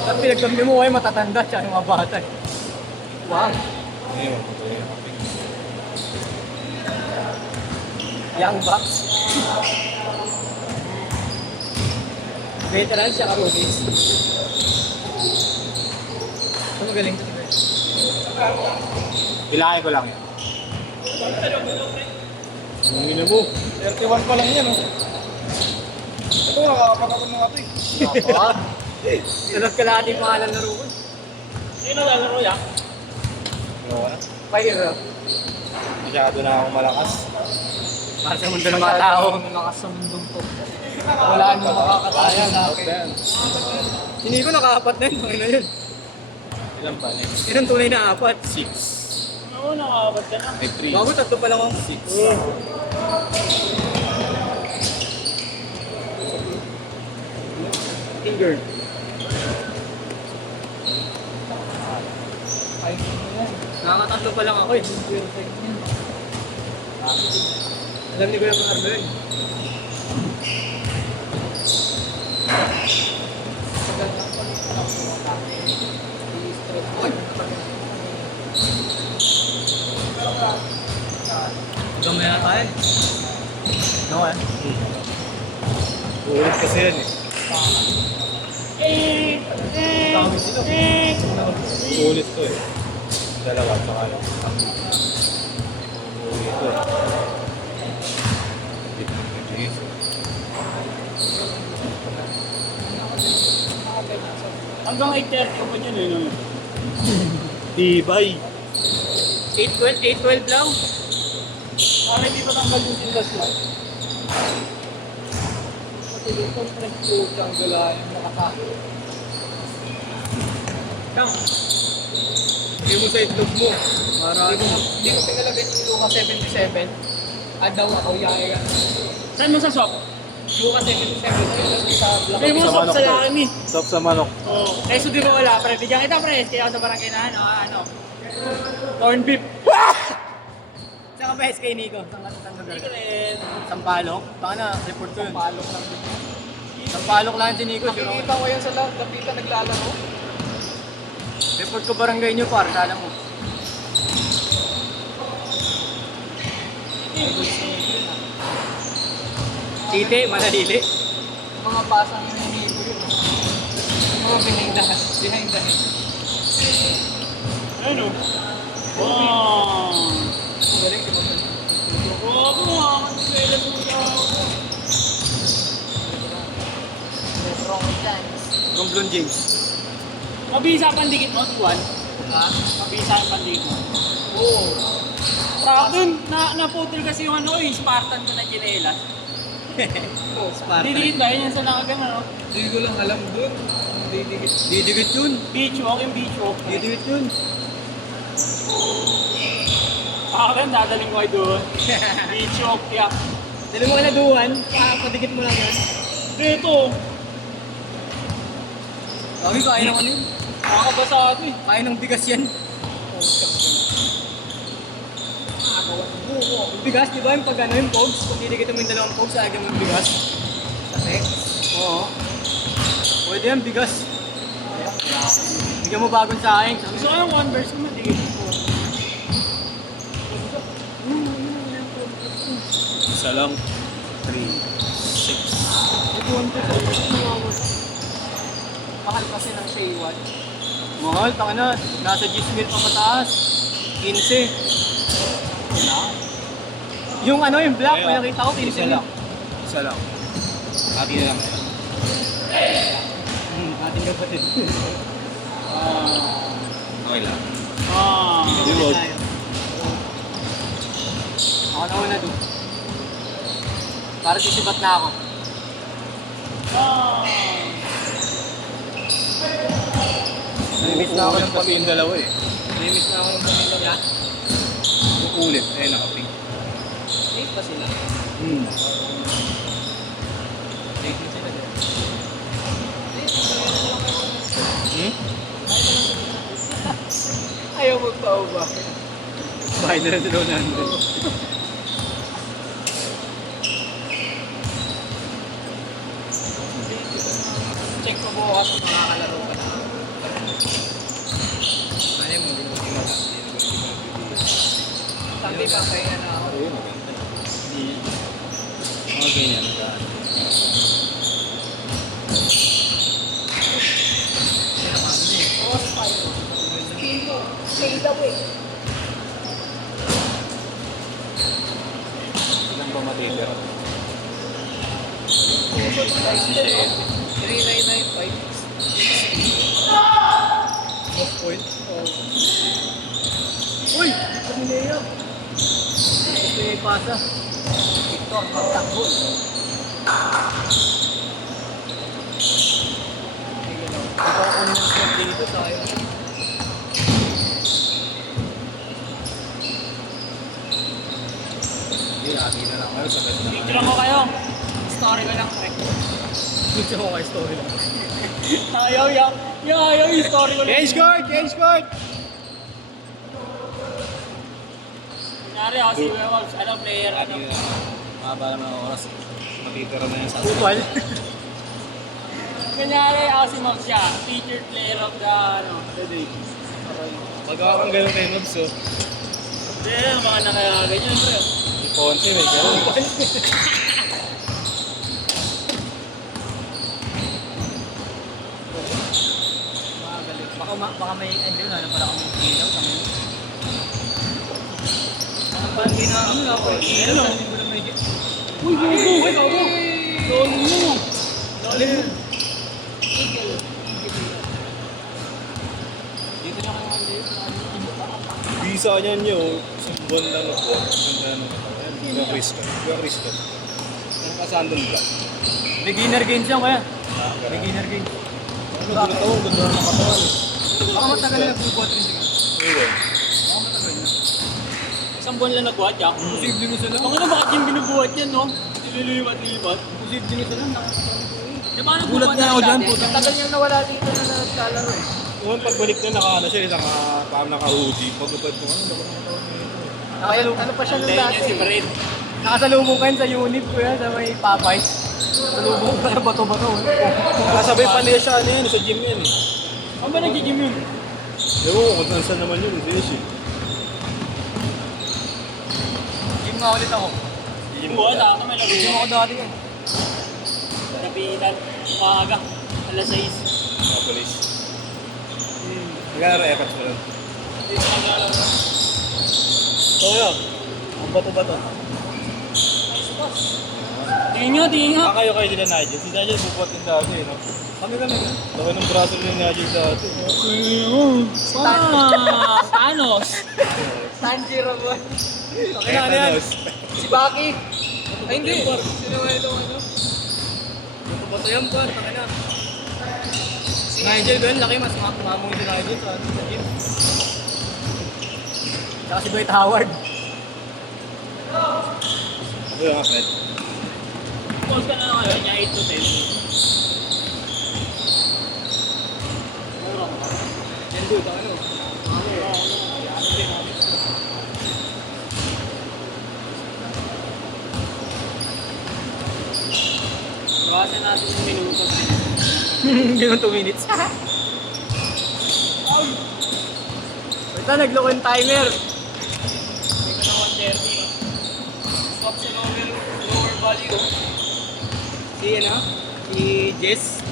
At pinagkambi mo ay matatanda siya yung mga bata. Wow. Young Bucks. Veteran siya karugis. Ito magaling ito. Bilangin ko lang yun. Hindi na mo. 31 pa lang yan, oh. Ito nga, kakapagod na nga ito eh. Sunod ka lahat yung pangalan laro ko. Sino lalaro yan? Ano na? Fire. Masyado na akong malakas. Para sa mundo ng mga tao. Malakas sa mundong to. Wala nang makakataya sa Out na yan. Hindi ko nakaapat na yun. Ano yun? Ilan pa? Next. Yun ang tunay na apat. 6. Oo, nakakabat ka na. May 3. Bago tatlo pa lang ako. 6. Finger. Nakakatatlo pa lang ako eh. Alam ni Kuya Marlo yun. Gamaya tayo. No eh. Ulit kasi yan eh. Dami sila. Ulit to eh. Dalawa, tsaka lang. Ulit to eh. Hanggang 8:30 pa dyan eh. No? Tibay. 812 lang. Para hindi pa tanggal yung sindas mo. Kang, hindi mo sa itlog mo. Para hindi ko pinalagay yung Luka 77. Adaw ako, yaya. Saan mo sa shop? Luka 77. Ayun, sa black. May mo Sa shop manok sa to. lakim eh. Stop sa manok. Oo. Keso di ba wala, pre? Bigyan kita, pre. Kaya ako sa barangay na ano. Corn beef. Saan ka ba SK Nico? Saan ka lugar? Secret. Sampalok? Baka na, report ko yun. Palok lang din. Sampalok lang si Nico. Nakikita ko yan sa lapitan naglalaro. Report ko barangay nyo, par. Kala mo. Tite, manalili. Mga pasang hinihibo yun. Mga behind the head. Ano? Wow! Galing, di ba? Oo, mga kanila mo Romblon James. Mabisa ang pandikit mo, Tuan? Ha? Mabisa ang pandikit mo. Oo. Sa akin, naputol kasi yung ano, yung Spartan ko na chinelas. Spartan. Didikit ba yun yan sa nakagan, ano? Hindi ko lang alam dun. Didikit. Didikit yun. Beach walk yung beach walk. Didikit yun. Akin, dadaling ko ay doon. Beach walk, yeah. Dali mo kaladuan, padikit mo lang yan. Dito, Sabi, kain ng ano yun? nakakabasa ako eh. Kain ng bigas yan. Yung bigas, di ba yung pag ano yung pogs? Kung didikit mo yung dalawang pogs, lagyan mo yung bigas. Kasi? Oo. Pwede yan, bigas. Bigyan mo bagong saing. Gusto ko yung one verse mo, madikit ko. Isa lang. 3, 6. Ito one verse, mahal kasi ng Shea One. Mahal, taka na. Nasa 10 mil pa mataas. 15. Yung ano, yung black, may nakita ko, 15 Isa mil. lang. Isa lang. Hati na lang. Ating kapatid. Okay lang. Ah. Ako na una doon. Para sisibat na ako. Ah. Namimiss na ako ng Kasi pamilya. yung dalawa eh. Namimiss na ako ng pamilya niya. Ulit. Eh, nakaping. Late pa sila. Hmm. Late na sila. Hmm? Ayaw magpa-uba. Bahay na lang sila 100. check ko bukas kung makakalaro ka na. Ano mo, hindi mo tingnan. Sabi pa kaya na ako. Oo, maganda. Hindi. Mga ganyan. Ilan ba matitira? 3995. Off point. Uy! Pamilya. Gusto niya ipasa. Ito ang pagtakbo. Ikaw ako ng slot dito tayo. Hindi, nakakita lang kayo sa ganda. Picture ko kayo. Story ko lang, pre. Gusto ko kay story lang. Ayaw yung story ko lang. Change court! Change court! Kunyari ako si Wolves, ano, player, ano. Mahaba naman ang oras. Matitira na yan sa Kupal. Kunyari ako si Mobs siya, featured player of the, ano, The day. Pagawa kang gano'n kay Nobs, oh. hindi, mga nakaganyan, pre. Si Ponce, may gano'n. Baka may ending na pala kami ilaw kami. Ang hindi na ano ako ilaw hindi mo na may. Uy, gogo. Lolo mo. Lolo. Dito na kayo Visa niya niyo, isang buwan lang ang buwan. Ganda ano. Yung Cristo. Yung Cristo. Ang kasandal black. beginner games yan kaya. Beginner games. Ano, ginatawa, ganda na katawan. Baka matagal na nagbubuhat rin sila. Oo. Baka matagal na. Isang buwan lang nagbuhat siya. Posible mo sila. Ang ano, bakit yung binubuhat yan, no? Nililipat-lipat. Posible mo sila. Di ba ano Gulat bubuhat nga ako natin dyan, dati? puta. Tagal niyang nawala dito na nagkalaro eh. Noon pagbalik na naka-ano siya, parang naka-hoodie. Pagupad ko, ano, dapat nakatawan ngayon. Ano pa siya nung Antayin dati? niya si Marin. Nakasalubong kayo sa unit ko yan, sa may Popeyes. Salubong ka na bato-bato. Nakasabay pa niya siya, ano yan, sa gym yan eh. Ano ba nag-gym yun? Ewan ko kung saan naman yun, hindi siya. Gym nga ulit ako. Gym Buwan na ako, may laro. Gym ako dati yan. Napitan, umaga, alas 6. Mga polis. Naglalaro efforts mo lang. So yun, ang bato-bato. Tingin nga. Kayo nila Nigel. Si Nigel bubuhat yung dati, no? Kami. Laki ng braso ni Nigel dati. Thanos. Tanjiro boy. Okay na, ano yan? Thanos. Si Baki. Ay hindi. Sino ba ito ano? Bato-bato yan po, taka na. Si Nigel ba yun? Laki mas mamamong si Nigel sa gym. Tsaka si Dwight Howard. Ito yung Fred. Pause ka na lang kayo, niya 8 to 10. Yan dude, ano? Bawasan natin yung minuto. Hindi naman 2 minutes. Wait na, nagloko yung timer. Hindi ko na 130. Swap sa lower value. Si ano? Si Jess.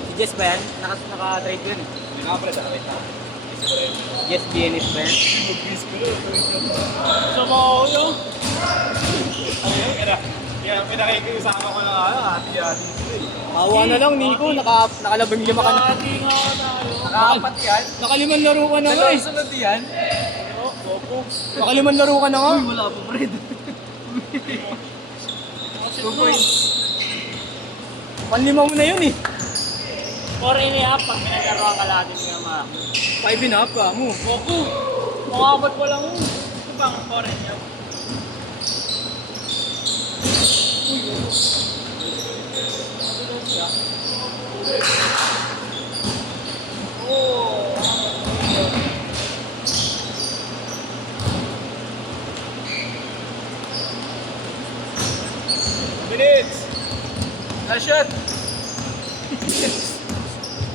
Si Jess ba yan? Naka-trade ko yun eh. Hindi nga pala, sakit na. Jess BNS ba yan? So mo yun. Ano yun? Kaya pinakikiusama ko lang, hati-hati sila eh. Awa na lang, Nico. Nakalabing lima ka na. Hati nga tayo. Nakaapat yan. Nakalimang laro ka na nga eh. Sunod yan. Nakalimang laro ka na nga. Uy, wala pa, Fred. 2 points. Panlima mo na yun eh. 4 and a half pag pinagkaroon ka natin nga ma. 5 and a half ka mo. Goku! Makapat ko lang yun. Ito bang 4 and a half? Minutes! Nice shot.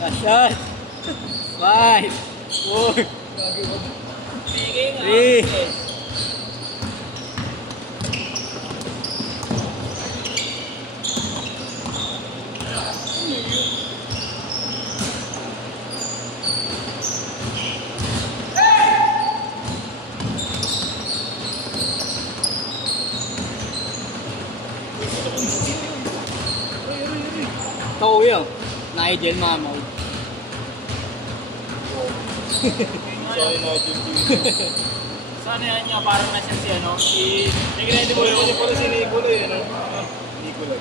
Last shot. 5, 4, Sige nga. 3. Tao yun. Nigel mamaw. Sorry na, Jim. Sana yan niya, parang nasa si ano, si Negredo mo Kasi yun. pala si Nicola eh, no? Nicola.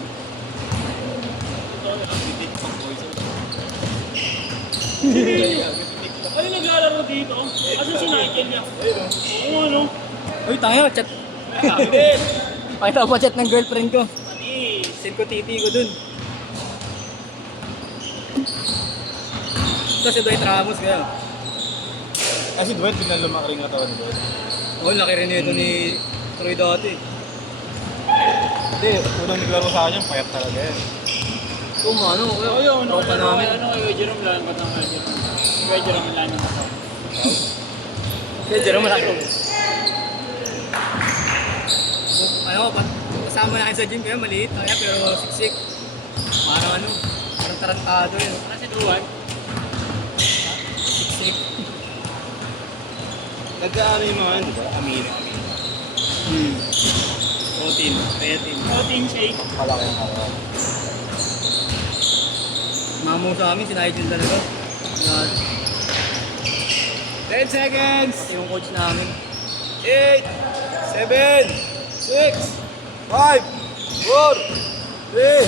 Ano naglalaro dito? Asa si Nigel niya? Oo, ano? Uy, tayo, chat. Sabi. Pakita ko pa chat ng girlfriend ko. Panis. Send ko titi ko dun. Ito si Dwight Ramos kaya. Kasi Dwight, biglang lumaki rin katawan ni Dwight. Oh, laki rin ito ni Troy dati. Hindi, unang naglaro sa akin, payat talaga yan. Kung ano, Ayun, tropa namin. Ano kay Jerome lang, ba't ang kay Jerome? Kay Jerome lang yung ako. Kaya Jerome malaki. Ano, kasama na sa gym kaya maliit kaya pero siksik. Parang ano, parang tarantado yun. Ano si Druan? Siksik. Nag-ano yung mga, di ba? Amino. Protein, creatine. Protein shake. Palaki ang katawan. Mamo sa amin, si Nigel talaga. Na, 10 seconds! yung coach namin. 8, 7, 6, 5, 4, 3.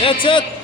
That's it!